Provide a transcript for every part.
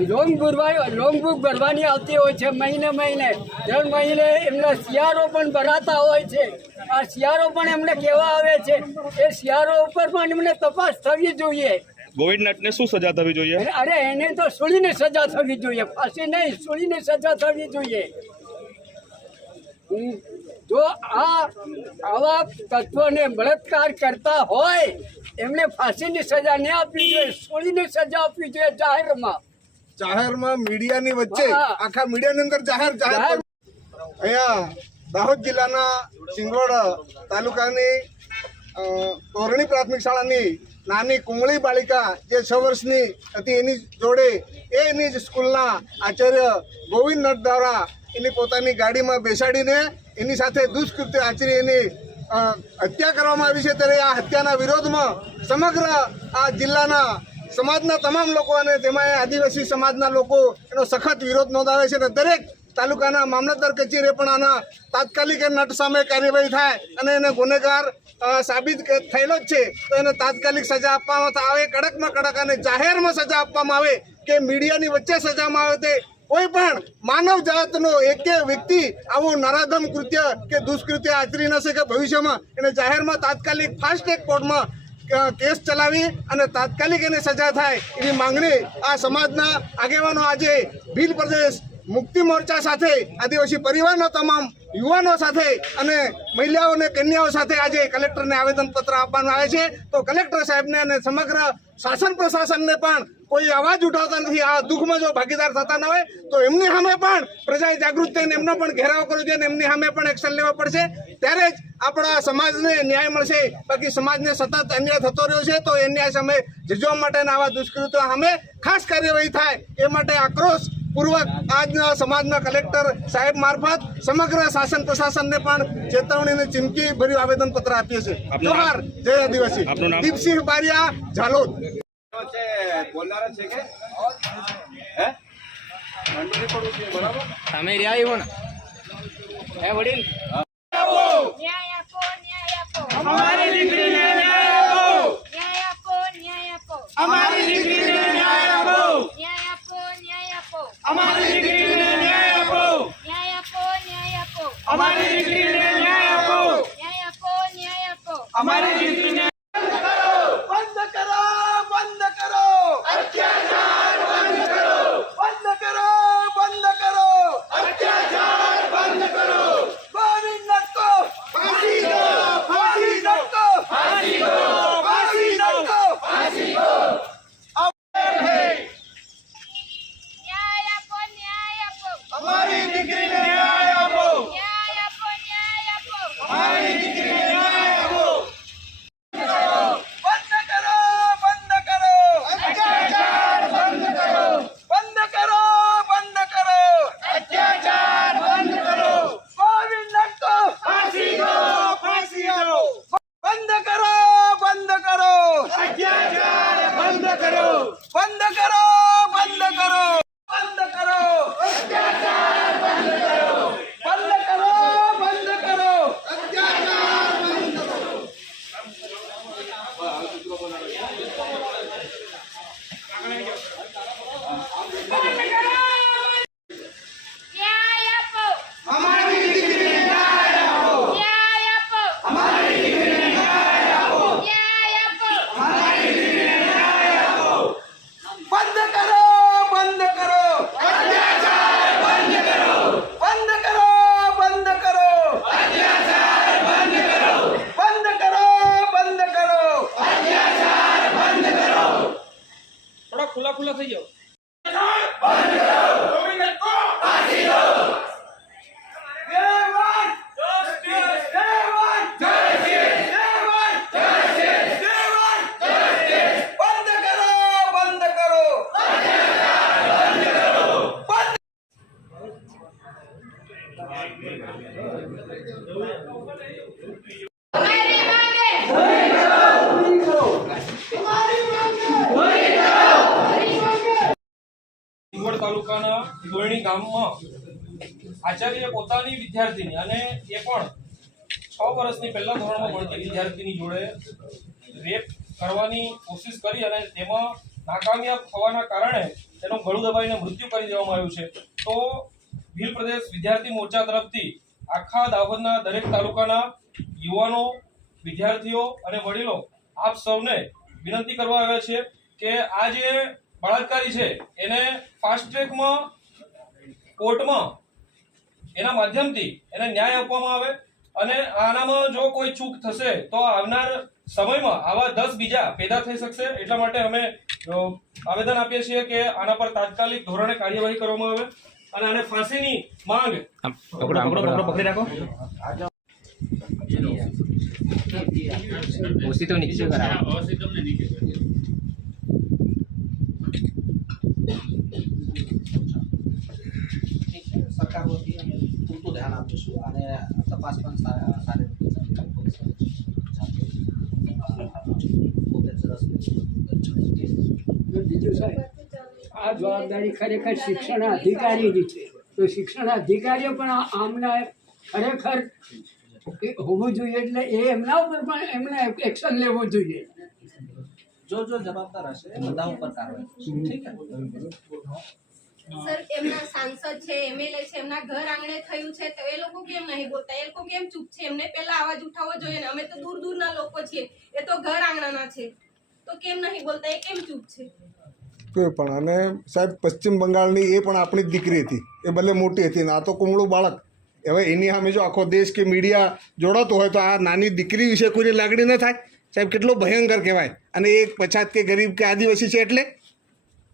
Loan ભરવા loan book ભરવાની આવતી હોય છે મહિને મહિને. દર મહિને એમના શિયાળો પણ ભરાતા હોય છે. આ શિયાળો પણ એમને કહેવા આવે છે. એ શિયાળો ઉપર પણ એમને તપાસ થવી જોઈએ. ગોવિંદનાથને શું સજા થવી જોઈએ? અરે એને તો સુળીને સજા થવી જોઈએ. ફાંસી નહીં સુળીને સજા થવી જોઈએ. જો આ આવા તત્વોને બળાત્કાર કરતા હોય એમને ફાંસીની સજા નહીં આપવી જોઈએ સોળીની સજા આપવી જોઈએ જાહેરમાં. જાહેરમાં મીડિયાની વચ્ચે આખા મીડિયાની અંદર જાહેર જાહેર અહીંયા દાહોદ જિલ્લાના સિંગોડ તાલુકાની ધોરણી પ્રાથમિક શાળાની નાની કુંગળી બાળિકા જે છ વર્ષની હતી એની જોડે એની જ સ્કૂલના આચાર્ય ગોવિંદ નટ દ્વારા એની પોતાની ગાડીમાં બેસાડીને એની સાથે દુષ્કૃત્ય આચરી એની હત્યા કરવામાં આવી છે. ત્યારે આ હત્યાના વિરોધમાં સમગ્ર આ જિલ્લાના સમાજના તમામ લોકો અને તેમાં આદિવાસી સમાજના લોકો એનો સખત વિરોધ નોંધાવે છે અને દરેક તાલુકાના મામલતદાર કચેરીએ પણ આના તાત્કાલિક નટ સામે કાર્યવાહી થાય અને એને ગુનેગાર સાબિત થયેલો જ છે, તો એને તાત્કાલિક સજા આપવામાં આવે. કડકમાં કડક અને જાહેરમાં સજા આપવામાં આવે કે મીડિયાની વચ્ચે સજામાં આવે તે કોઈ પણ માનવ જાતનો એક વ્યક્તિ આવું નરાધમ કૃત્ય કે દુષ્કૃત્ય આચરી ન શકે ભવિષ્યમાં. એને જાહેરમાં તાત્કાલિક ફાસ્ટ ટ્રેક કોર્ટમાં કેસ ચલાવી અને તાત્કાલિક એને સજા થાય એવી માંગણી આ સમાજના આગેવાનો આજે ભીલ પ્રદેશ મુક્તિ મોરચા સાથે, આદિવાસી પરિવારના તમામ યુવાનો સાથે અને મહિલાઓ અને કન્યાઓ સાથે આજે કલેક્ટરને આવેદનપત્ર આપવામાં આવે છે. તો કલેક્ટર સાહેબને અને સમગ્ર શાસન પ્રશાસનને પણ કોઈ અવાજ ઉઠાવતા નથી. આ દુઃખમાં જો ભાગીદાર થતા ન હોય, તો એમની સામે પણ પ્રજાએ જાગૃત થઈને એમનો પણ ઘેરાવ કરવો જોઈએ અને એમની સામે પણ એક્શન લેવા પડશે. ત્યારે જ આપણા સમાજને ન્યાય મળશે. બાકી સમાજને સતત અન્યાય થતો રહ્યો છે તો એ ન્યાય સામે જજવા માટેના આવા દુષ્કૃત્યો સામે ખાસ કાર્યવાહી થાય. એ માટે આક્રોશ પૂર્વક આજના સમાજના કલેક્ટર સાહેબ મારફત સમગ્ર શાસન પ્રશાસનને પણ ચેતવણીની ચીમકી ભર્યું આવેદન પત્ર આપીએ છીએ. જોહાર જય આદિવાસી. દીપસિંહ બારિયા ઝાલોદ. છે કે? હે? મંડળી પડવું છે બરાબર તમે રહ્યા આવ્યો ને. હે વડીલ? ન્યાય આપો તાલુકાના દોરણી ગામમાં આચાર્ય પોતાની વિદ્યાર્થીની અને એ પણ છ વર્ષની પહેલા ધોરણમાં ભણતી વિદ્યાર્થીની જોડે રેપ કરવાની કોશિશ કરી અને તેમાં નાકામયાબ થવાના કારણે તેનું ગળું દબાઈને મૃત્યુ કરી દેવામાં આવ્યું છે. તો ભીલ પ્રદેશ વિદ્યાર્થી મોરચા તરફથી આખા દાહોદના દરેક તાલુકાના યુવાનો, વિદ્યાર્થીઓ અને વડીલો આપ સૌને વિનંતી કરવા આવ્યા છે કે આ જે બળાત્કારી છે, એને ફાસ્ટ ટ્રેકમાં કોર્ટમાં, એના માધ્યમથી એને ન્યાય આપવામાં આવે અને આનામાં જો કોઈ ચૂક થશે, તો આવનાર સમયમાં આવા દસ બીજા પેદા થઈ શકશે. એટલા માટે અમે આવેદન આપીએ છીએ કે આના પર તાત્કાલિક ધોરણે કાર્યવાહી કરવામાં આવે. અને આને ફાંસીની માંગ. ઓછી તો નીચે કરાવો સરકાર વતી અમે પૂરતું ધ્યાન આપીશું અને તપાસ પણ સારી રીતે. પોતે જ બીજું સાહેબ? આ જવાબદારી ખરેખર શિક્ષણ અધિકારીની છે. તો શિક્ષણ અધિકારીઓ પણ આમના ખરેખર એ હોવું જોઈએ એટલે એ એમના ઉપર પણ એમને એક્શન લેવું જોઈએ. જો જો જવાબદાર હશે બધા ઉપર સર એમના સાંસદ છે એમએલએ છે એમના ઘર આંગણે થયું છે તો એ લોકો કેમ નહીં બોલતા? એ લોકો કેમ ચૂપ છે? એમને પહેલા અવાજ ઉઠાવવો જોઈએ ને. અમે તો દૂર દૂરના લોકો છીએ. એ તો ઘર આંગણાના છે. તો કેમ નહીં બોલતા? એ કેમ ચૂપ છે? કોઈ પણ. અને સાહેબ, પશ્ચિમ બંગાળની એ પણ આપણી જ દીકરી હતી. એ ભલે મોટી હતી આ તો કુમળું બાળક. હવે એની સામે જો આખો દેશ કે મીડિયા જોડાતો હોય તો આ નાની દીકરી વિશે કોઈની લાગણી ન થાય. સાહેબ, કેટલો ભયંકર કહેવાય. અને એ પછાત કે ગરીબ કે આદિવાસી છે એટલે?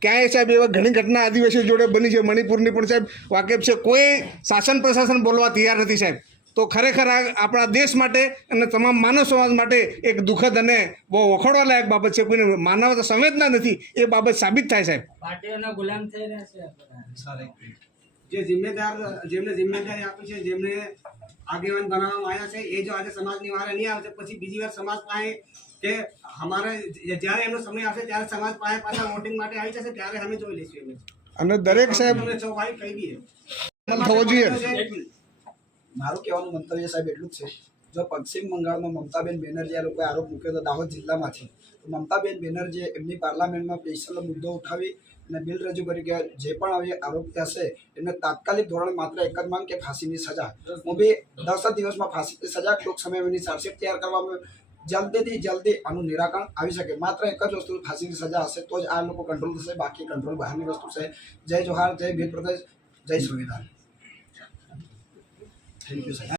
ક્યાંય સાહેબ એવા ઘણી ઘટના આદિવાસીઓ જોડે બની છે. મણિપુરની પણ સાહેબ વાકેફ છે. કોઈ શાસન પ્રશાસન બોલવા તૈયાર નથી સાહેબ. તો ખરેખર આ આપણા દેશ માટે અને તમામ માનવ સમાજ માટે એક દુઃખદ અને બહુ વખોડવા લાયક બાબત છે. કોઈને માનવતા સંવેદના નથી એ બાબત સાબિત થાય સાહેબ. જે જિમ્મેદાર જેમને જિમ્મેદારી આપી છે જેમને આગેવાન બનાવવામાં આવ્યા છે એ જો આજે સમાજની વારે નહીં આવશે પછી બીજી વાર સમાજ પાસે કે અમારે જ્યારે એમનો સમય આવશે ત્યારે સમાજ પાસે પાછા વોટિંગ માટે આવી જશે ત્યારે અમે જોઈ લઈશું અને દરેક સાહેબ તમને કહી દઈએ થવો જોઈએ. મારું કહેવાનું મંતવ્ય સાહેબ એટલું જ છે. જો પશ્ચિમ બંગાળમાં મમતાબેન બેનર્જી આ લોકોએ આરોપ મૂક્યો હતો દાહોદ જિલ્લામાંથી. તો મમતાબેન બેનર્જીએ એમની પાર્લામેન્ટમાં સ્પેશિયલ મુદ્દો ઉઠાવી અને બિલ રજૂ કરી કે જે પણ આવી આરોપી હશે, એમને તાત્કાલિક ધોરણે માત્ર એક જ માંગ કે ફાંસીની સજા. હું બી દસ દિવસમાં ફાંસીની સજા, ટૂંક સમયમાં એની ચાર્જશીટ તૈયાર કરવામાં જલ્દીથી જલ્દી આનું નિરાકરણ આવી શકે. માત્ર એક જ વસ્તુ ફાંસીની સજા હશે, તો જ આ લોકો કંટ્રોલ થશે. બાકી કંટ્રોલ બહારની વસ્તુ છે. જય જોહાર, જય ભીલ પ્રદેશ, જય સંવિધાન. Thank.